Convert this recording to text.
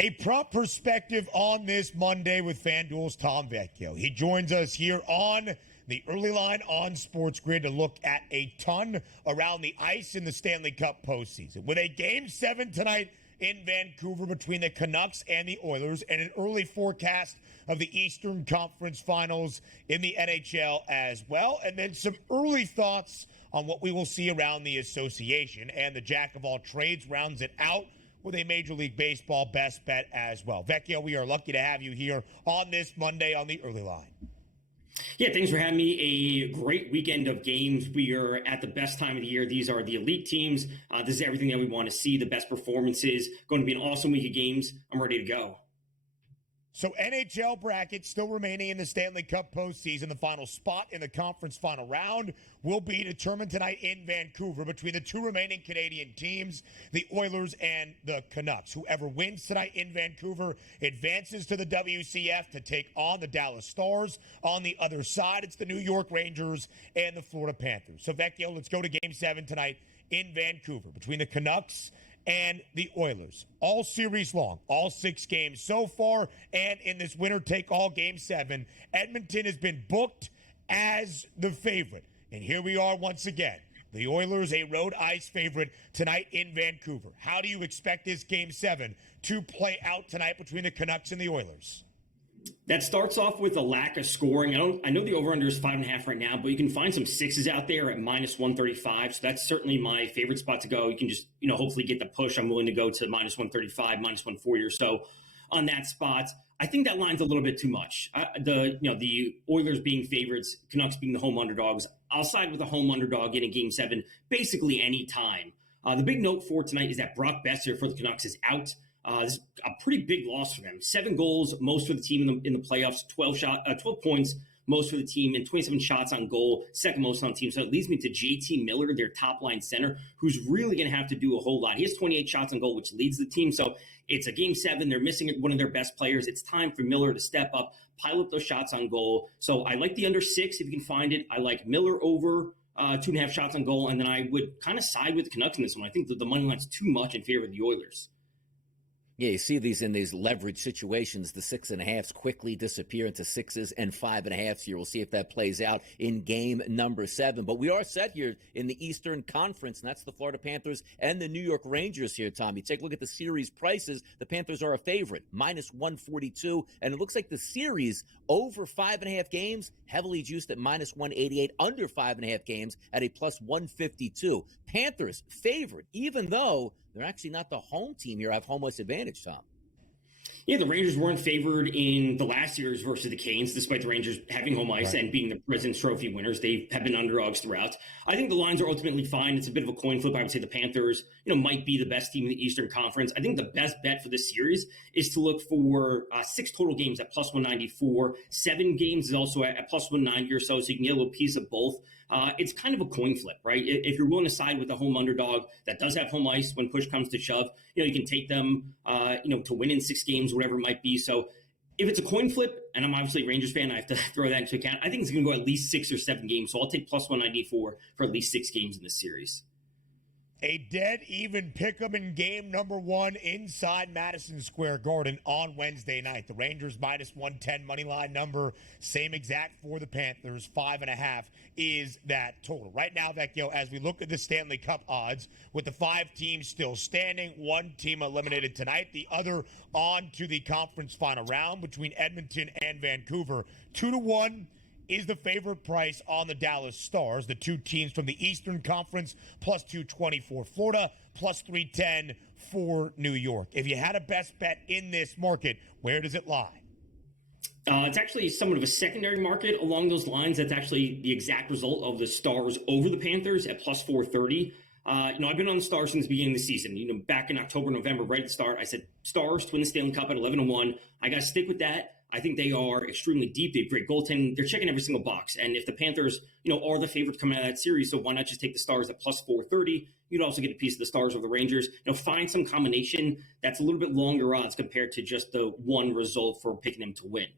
A prop perspective on this Monday with FanDuel's Tom Vecchio. He joins us here on the early line on SportsGrid to look at a ton around the ice in the Stanley Cup postseason. With a Game 7 tonight in Vancouver between the Canucks and the Oilers, and an early forecast of the Eastern Conference Finals in the NHL as well, and then some early thoughts on what we will see around the association. And the Jack of all trades rounds it out with a Major League Baseball best bet as well. Vecchio, we are lucky to have you here on this Monday on the early line. Yeah, thanks for having me. A great weekend of games. We are at the best time of the year. These are the elite teams. This is everything that we want to see, the best performances. Going to be an awesome week of games. I'm ready to go. So NHL bracket still remaining in the Stanley Cup postseason. The final spot in the conference final round will be determined tonight in Vancouver between the two remaining Canadian teams, the Oilers and the Canucks. Whoever wins tonight in Vancouver advances to the WCF to take on the Dallas Stars. On the other side, it's the New York Rangers and the Florida Panthers. So, Vecchio, let's go to Game 7 tonight in Vancouver between the Canucks and the Oilers. All series long, all 6 games so far, and in this winner-take-all Game 7, Edmonton has been booked as the favorite. And here we are once again. The Oilers, a road ice favorite tonight in Vancouver. How do you expect this Game 7 to play out tonight between the Canucks and the Oilers? That starts off with a lack of scoring. I know the over-under is 5.5 right now, but you can find some 6s out there at -135. So that's certainly my favorite spot to go. You can just, hopefully get the push. I'm willing to go to -135, -140 or so on that spot. I think that line's a little bit too much. The Oilers being favorites, Canucks being the home underdogs. I'll side with a home underdog in a Game 7 basically any time. The big note for tonight is that Brock Besser for the Canucks is out. This is a pretty big loss for them. 7 goals, most for the team in the playoffs, 12 points, most for the team, and 27 shots on goal, second most on the team. So it leads me to T.Miller, their top-line center, who's really going to have to do a whole lot. He has 28 shots on goal, which leads the team. So it's a Game 7. They're missing one of their best players. It's time for Miller to step up, pile up those shots on goal. So I like the under 6 if you can find it. I like Miller over 2.5 shots on goal, and then I would kind of side with the Canucks in this one. I think that the money line's too much in favor of the Oilers. Yeah, you see these in these leverage situations. The 6.5s quickly disappear into 6s and 5.5s here. We'll see if that plays out in game number 7. But we are set here in the Eastern Conference, and that's the Florida Panthers and the New York Rangers here, Tommy. Take a look at the series prices. The Panthers are a favorite, -142. And it looks like the series over 5.5 games, heavily juiced at -188, under 5.5 games at a +152. Panthers favorite, even though they're actually not the home team here. Have home ice advantage, Tom. Yeah, the Rangers weren't favored in the last series versus the Canes, despite the Rangers having home ice and being the President's Trophy winners. They have been underdogs throughout. I think the lines are ultimately fine. It's a bit of a coin flip. I would say the Panthers, might be the best team in the Eastern Conference. I think the best bet for this series is to look for 6 total games at +194. 7 games is also at +190 or so you can get a little piece of both. It's kind of a coin flip, right? If you're willing to side with the home underdog that does have home ice when push comes to shove, you can take them, to win in 6 games, whatever it might be. So if it's a coin flip, and I'm obviously a Rangers fan, I have to throw that into account. I think it's going to go at least 6 or 7 games. So I'll take +194 for at least 6 games in this series. A dead even pick'em in game number 1 inside Madison Square Garden on Wednesday night. The Rangers -110 money line number, same exact for the Panthers. 5.5 is that total. Right now, Vecchio, as we look at the Stanley Cup odds, with the 5 teams still standing, 1 team eliminated tonight, the other on to the conference final round between Edmonton and Vancouver. 2-1 is the favorite price on the Dallas Stars, the 2 teams from the Eastern Conference, +220 for Florida, +310 for New York. If you had a best bet in this market, where does it lie? It's actually somewhat of a secondary market along those lines. That's actually the exact result of the Stars over the Panthers at +430. I've been on the Stars since the beginning of the season. Back in October, November, right at the start, I said Stars to win the Stanley Cup at 11-1. I got to stick with that. I think they are extremely deep. They have great goaltending. They're checking every single box. And if the Panthers, are the favorites coming out of that series, so why not just take the Stars at +430? You'd also get a piece of the Stars over the Rangers. Find some combination that's a little bit longer odds compared to just the one result for picking them to win.